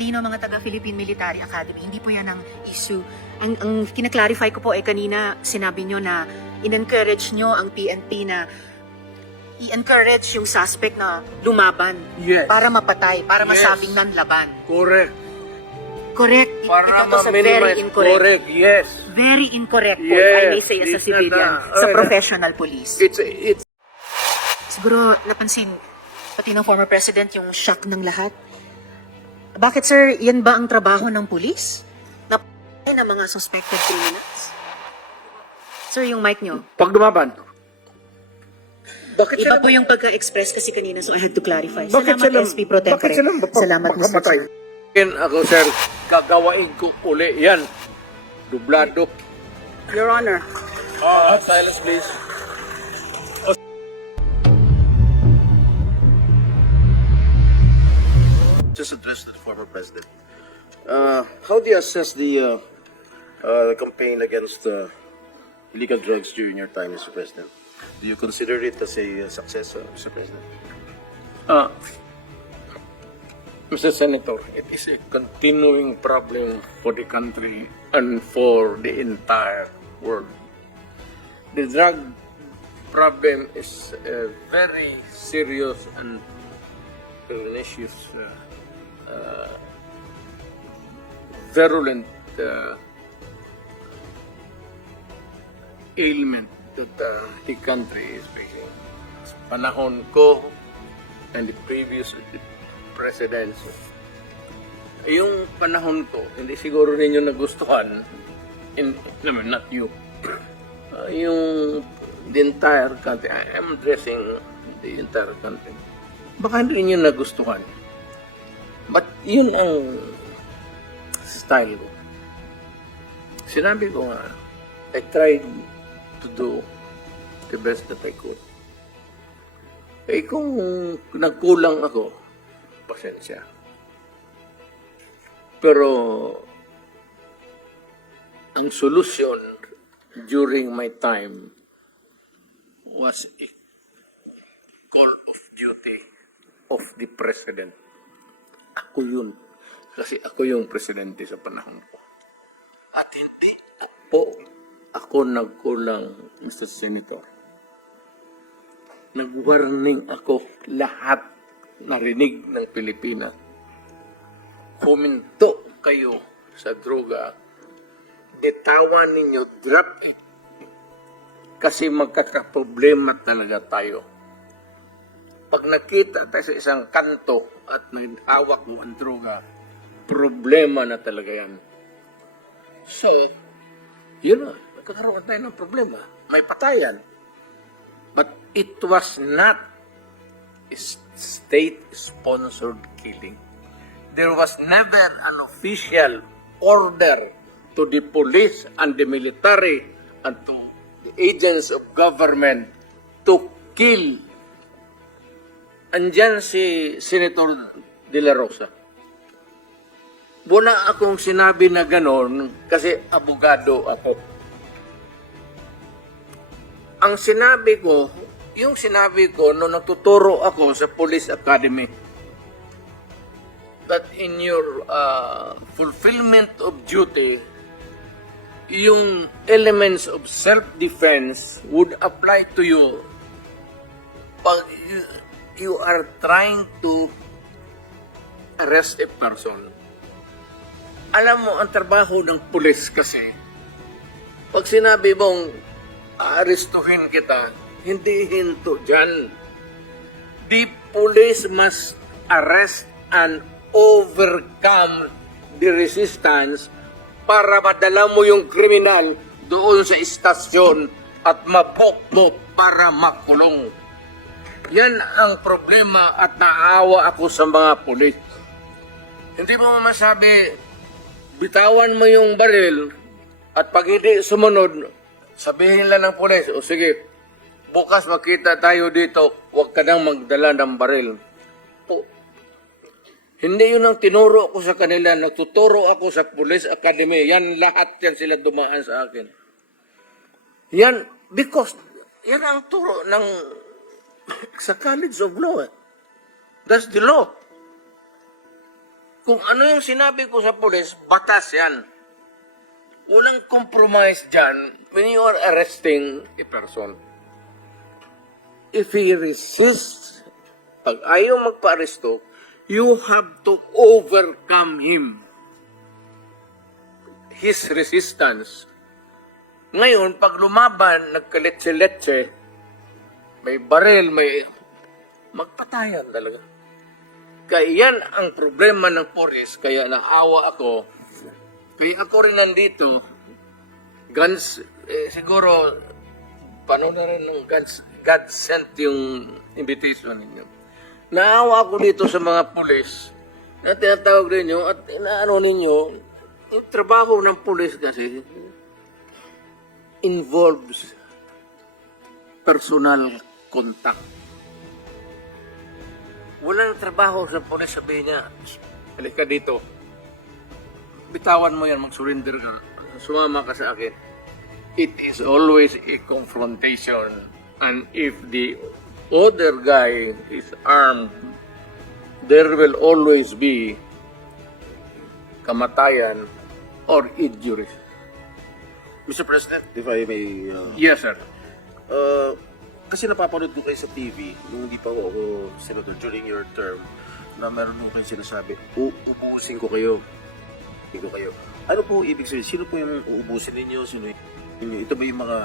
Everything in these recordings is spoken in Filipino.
matalino mga taga-Philippine Military Academy. Hindi po yan ang issue. Ang kinaklarify ko po kanina sinabi nyo na in-encourage nyo ang PNP na i-encourage yung suspect na lumaban. Yes. Para mapatay, para Yes. masabing nanlaban. Correct. Correct. Para Ito sa very ma-minimize. incorrect. Correct, yes. Very incorrect po, Yes. I may say as a It's civilian, not, sa professional police. It's Siguro napansin, pati ng former president, yung shock ng lahat. Bakit sir, yan ba ang trabaho ng police? Napatay ng mga suspected criminals? Sir, yung mic nyo. pag dumaban. Bakit Iba po yung pagka-express kasi kanina, so I had to clarify. Bakit Salamat, sila- SP Pro Tempore. bakit sila Salamat, Mr. magkamatay? Chair. Ako, sir, gagawain ko uli yan. Dublado. Your Honor. Silence, please. Just address to the former president. How do you assess the campaign against illegal drugs during your time, Mr. President? Do you consider it as a success, Mr. President? Mr. Senator, it is a continuing problem for the country and for the entire world. The drug problem is a very serious and pernicious, virulent ailment that the country is facing. Sa panahon ko and the previous presidents, yung panahon ko, hindi siguro ninyo nagustuhan, not you, yung the entire country, I am addressing the entire country. Baka hindi ninyo nagustuhan. But yun ang style ko. Sinabi ko nga, I tried to do the best that I could. Eh kung nagkulang ako, pasensya. Pero ang solusyon during my time was a call of duty of the president. Ako yun. Kasi ako yung presidente sa panahon ko. At hindi po ako nagkulang, Mr. Senator. Nag-warning ako lahat narinig ng Pilipinas. Huminto kayo sa droga. Bitawan ninyo, drop it. Kasi magkakaproblema talaga tayo. Pag nakita tayo sa isang kanto at naghawak mo ang droga, problema na talaga yan. So, yun na, magkakaroon tayo ng problema. May patayan. But it was not a state-sponsored killing. There was never an official order to the police and the military and to the agents of government to kill. Andyan si Senator De La Rosa. Wala akong sinabi na ganon kasi abogado ako. Ang sinabi ko, yung sinabi ko nung nagtuturo ako sa Police Academy, that in your fulfillment of duty, yung elements of self-defense would apply to you pag you are trying to arrest a person. Alam mo, ang trabaho ng pulis kasi, pag sinabi mong aarestuhin kita, hindi hinto dyan. The police must arrest and overcome the resistance para madala mo yung kriminal doon sa istasyon at mabok mo para makulong. Yan ang problema at naawa ako sa mga pulis. Hindi mo masabi, bitawan mo yung baril at pag hindi sumunod, sabihin lang ng pulis, o sige, bukas makita tayo dito, huwag ka nang magdala ng baril. Hindi yun ang tinuro ko sa kanila. Nagtuturo ako sa Police Academy. Yan, lahat yan sila dumaan sa akin. Yan, because, yan ang turo ng sa College of Law. That's the law. Kung ano yung sinabi ko sa pulis, batas yan. Walang compromise dyan when you are arresting a person. If he resists, pag ayaw magpa-aresto, you have to overcome him. His resistance. Ngayon, pag lumaban, nagkaletse-letse, may baril, may... magpatayan talaga. Kaya yan ang problema ng pulis, kaya naawa ako. Kaya ako rin nandito, guns, siguro, paano na rin ng God sent yung invitation ninyo. Naawa ako dito sa mga pulis na tinatawag ninyo at inaano ninyo, yung trabaho ng pulis kasi involves personal contact. Walang trabaho sa pulis, sabihin niya, halika dito. Bitawan mo yan, mag-surrender ka. Sumama ka sa akin. It is always a confrontation. And if the other guy is armed, there will always be kamatayan or injuries. Mr. President, if I may... Yes, sir. Kasi napapanood ko kayo sa TV, nung hindi pa ako senador during your term, na meron ko kayo sinasabi, uubusin ko kayo. Ano po ibig sabihin? Sino po yung uubusin ninyo? Sino yung, ito ba yung mga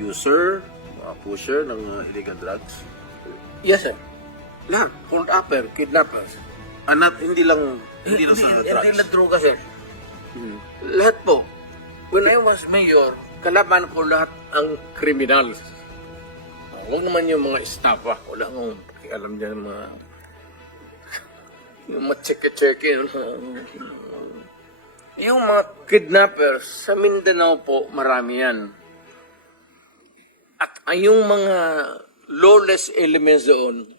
user, mga pusher ng illegal drugs? Yes, sir. Lahat. Hold upper, kidnappers. Hindi lang sa drugs. Hindi lang droga, sir. Lahat po. When I was mayor, kalaban ko lahat ang criminals. Huwag naman yung mga estafa. Wala akong alam dyan yung mga check-check. Yung mga kidnappers, sa Mindanao po, marami yan. At yung mga lawless elements doon,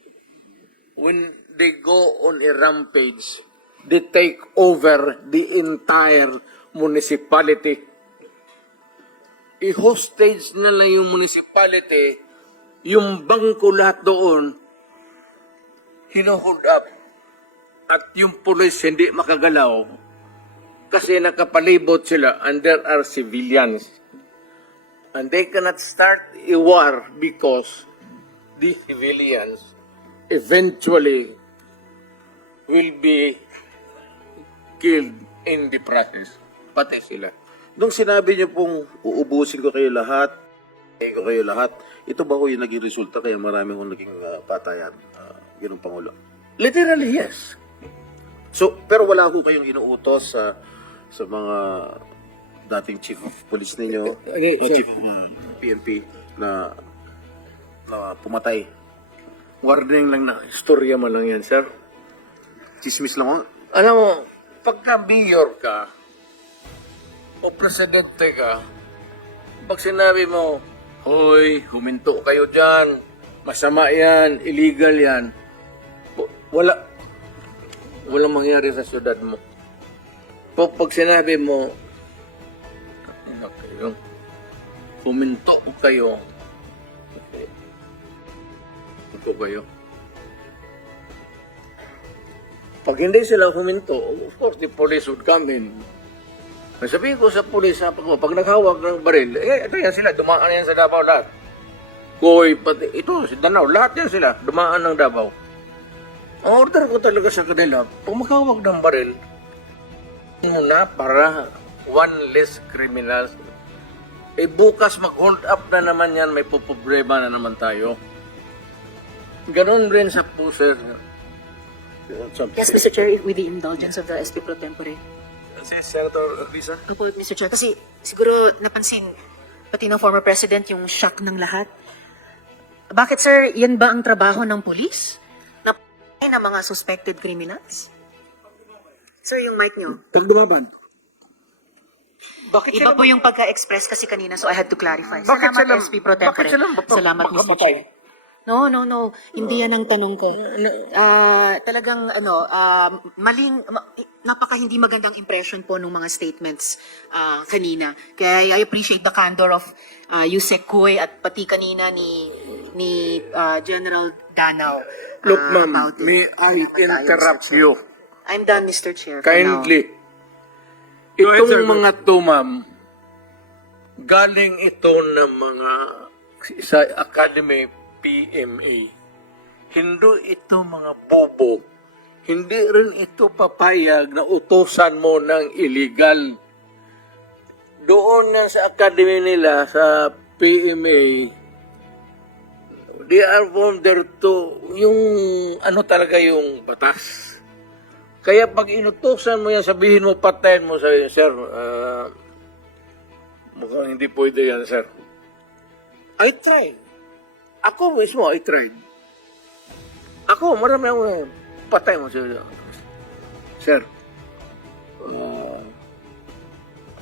when they go on a rampage, they take over the entire municipality. I-hostage nila yung municipality, yung bangko lahat doon, hino-hold up. At yung police hindi makagalaw kasi nakapalibot sila and there are civilians. And they cannot start a war because the civilians eventually will be killed in the process. Pati sila. Nung sinabi niyo pong uubusin ko kayo lahat, ito ba ko yung naging resulta kaya marami kong naging patayan, ginong Pangulo? Literally, yes. So, pero wala ko kayong inuutos sa mga dating chief of police ninyo, Okay, o sir. chief of PNP na pumatay. Warning lang na istorya mo lang yan, sir. Chismis lang ako. Alam mo, pagka mayor ka, o presidente ka, pag sinabi mo, hoy, huminto kayo dyan, masama yan, illegal yan, walang mangyari sa syudad mo. Pag sinabi mo, huminto kayo, Pag hindi sila huminto, of course, the police would come in. Sabihin ko sa police, pag naghawak ng baril, ito yan sila, dumaan yan sa Davao lahat. Koy, pati, ito, si Danao, lahat yan sila, dumaan ng Davao. Ang order ko talaga sa kanila, pag maghawak ng baril, muna para one less criminals. Bukas mag-hold up na naman yan, may puproblema na naman tayo. Ganon rin sa pusher. Yes, Mr. Chair, with the indulgence of the SP Pro Tempore. Si Senator Risa? Opo, Mr. Chair, kasi siguro napansin pati ng former president yung shock ng lahat. Bakit, sir, yan ba ang trabaho ng pulis? Na patay ng mga suspected criminals? Sir, yung mic nyo. Pag dumaban. Bakit Iba po yung pagka-express kasi kanina, so I had to clarify. Bakit Salamat, sila- SP Pro Tempore. bakit sila Salamat, Mr. makapatay? Chair. No. Hindi yan ang tanong ko. Talagang, napaka hindi magandang impression po ng mga statements kanina. Kaya I appreciate the candor of Yusek Koy at pati kanina ni General Danao. Look, ma'am, about it. may I Salamat tayo, interrupt Mr. Chair. you? I'm done, Mr. Chair. for now. Kindly. Go ahead, sir. Itong mga to, ma'am, galing ito ng mga sa Academy PMA. Hindi ito mga bobo. Hindi rin ito papayag na utosan mo ng illegal. Doon na sa academy nila, sa PMA, they are from there to, yung ano talaga yung batas. Kaya pag inutosan mo yan, sabihin mo, patayin mo, sabihin, sir, mukhang hindi pwede yan, sir. I tried. Ako mismo, I tried. Ako, marami ako, patay mo, sir. Sir,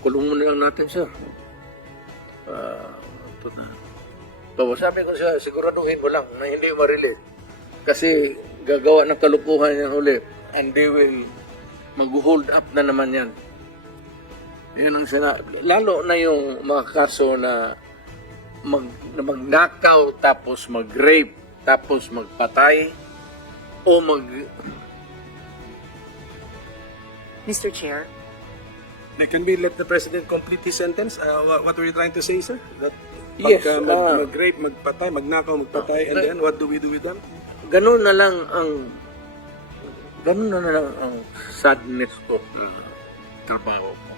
kulong mo na lang natin, sir. Ito na. Sabi ko siya, siguraduhin mo lang na hindi ma-release. Kasi gagawa ng kalukuhan yan ulit. And they will mag-hold up na naman yan. Yan ang lalo na yung mga kaso na magnakaw, tapos mag-rape, tapos magpatay, o Mr. Chair, Can we let the president complete his sentence? What were you trying to say, sir? That Yes, pagka mag-rape, magpatay, magnakaw, magpatay, and then what do we do with them? ganun na lang ang sadness ko na trabaho ko.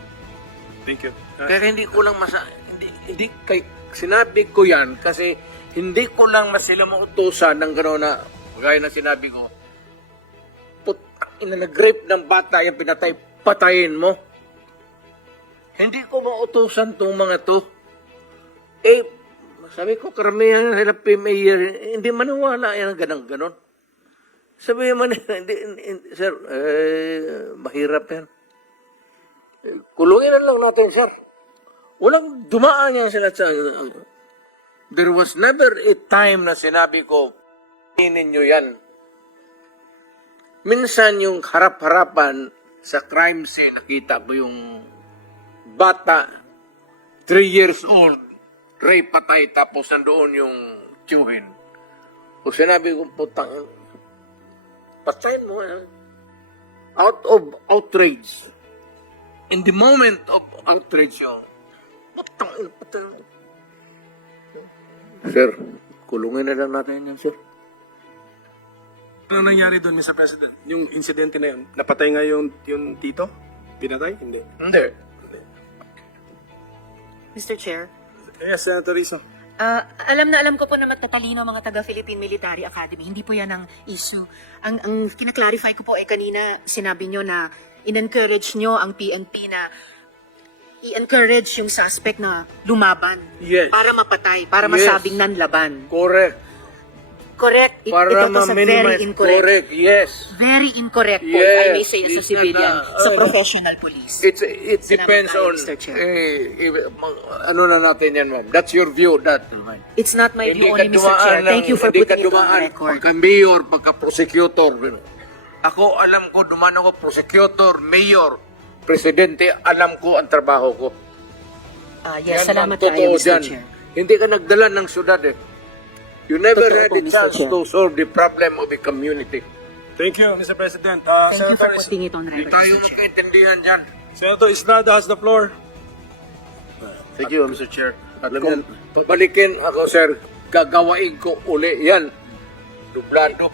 Thank you. Kaya hindi ko lang hindi sinabi ko yan kasi hindi ko lang sila mautusan ng gano'n na gaya na sinabi ko, nag-rape ng bata yung pinatay, patayin mo. Hindi ko mautusan tong mga to. Sabi ko, karamihan sila PMA, hindi maniwala yan ang ganon. Sabi man, hindi, sir, mahirap yan. Kulungin na lang natin, sir. Walang dumaan yan sila sa... There was never a time na sinabi ko, pinin nyo yan. Minsan yung harap-harapan sa crime scene, nakita mo yung bata, 3 years old, rape, patay, tapos nandoon yung tiyuhin. O sinabi ko, putang, patayin mo, out of outrage. In the moment of outrage, putang, patayin mo. Sir, kulungin na lang natin yan, sir. Ano nangyari doon, Mr. President? Yung insidente na yun, napatay nga yung tito? Pinatay? Hindi. Hindi. Mr. Chair, Yes, Senator Rizzo. alam ko po na matatalino ang mga taga-Philippine Military Academy. Hindi po yan ang issue. Ang kinaklarify ko po ay kanina sinabi nyo na in-encourage nyo ang PNP na i-encourage yung suspect na lumaban. Yes. Para mapatay, para Yes. masabing nanlaban. Correct. Correct. Para Ito to sa ma-minimize. very incorrect. Correct, yes. Very incorrect po, if Yes, I may say as a it's civilian, not sa professional police. It depends tayo, on, Mr. Chair. ano na natin yan, ma'am. That's your view, that. It's not my view only, Mr. dumaan Chair. ng- Thank you for hindi ka putting it on dumaan the record. pagka-mayor, pagka-prosecutor. Ako, alam ko, dumaan ako prosecutor, mayor, presidente, alam ko ang trabaho ko. Yes, Yan salamat ang tayo, totoo Mr. dyan. Chair. Hindi ka nagdala ng syudad eh. You never Totoo had po, a Mr. chance Chair. to solve the problem of the community. Thank you, Mr. President. Thank you for Senator, putting it on Hindi record, tayo Mr. Chair. magkaintindihan dyan. Senator Estrada has the floor. Thank you, Mr. Chair. At Alam kung niyan, balikin ako, sir, gagawain ko uli yan. Dublado.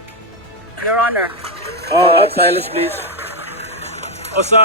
Your Honor. Silence, please. O sa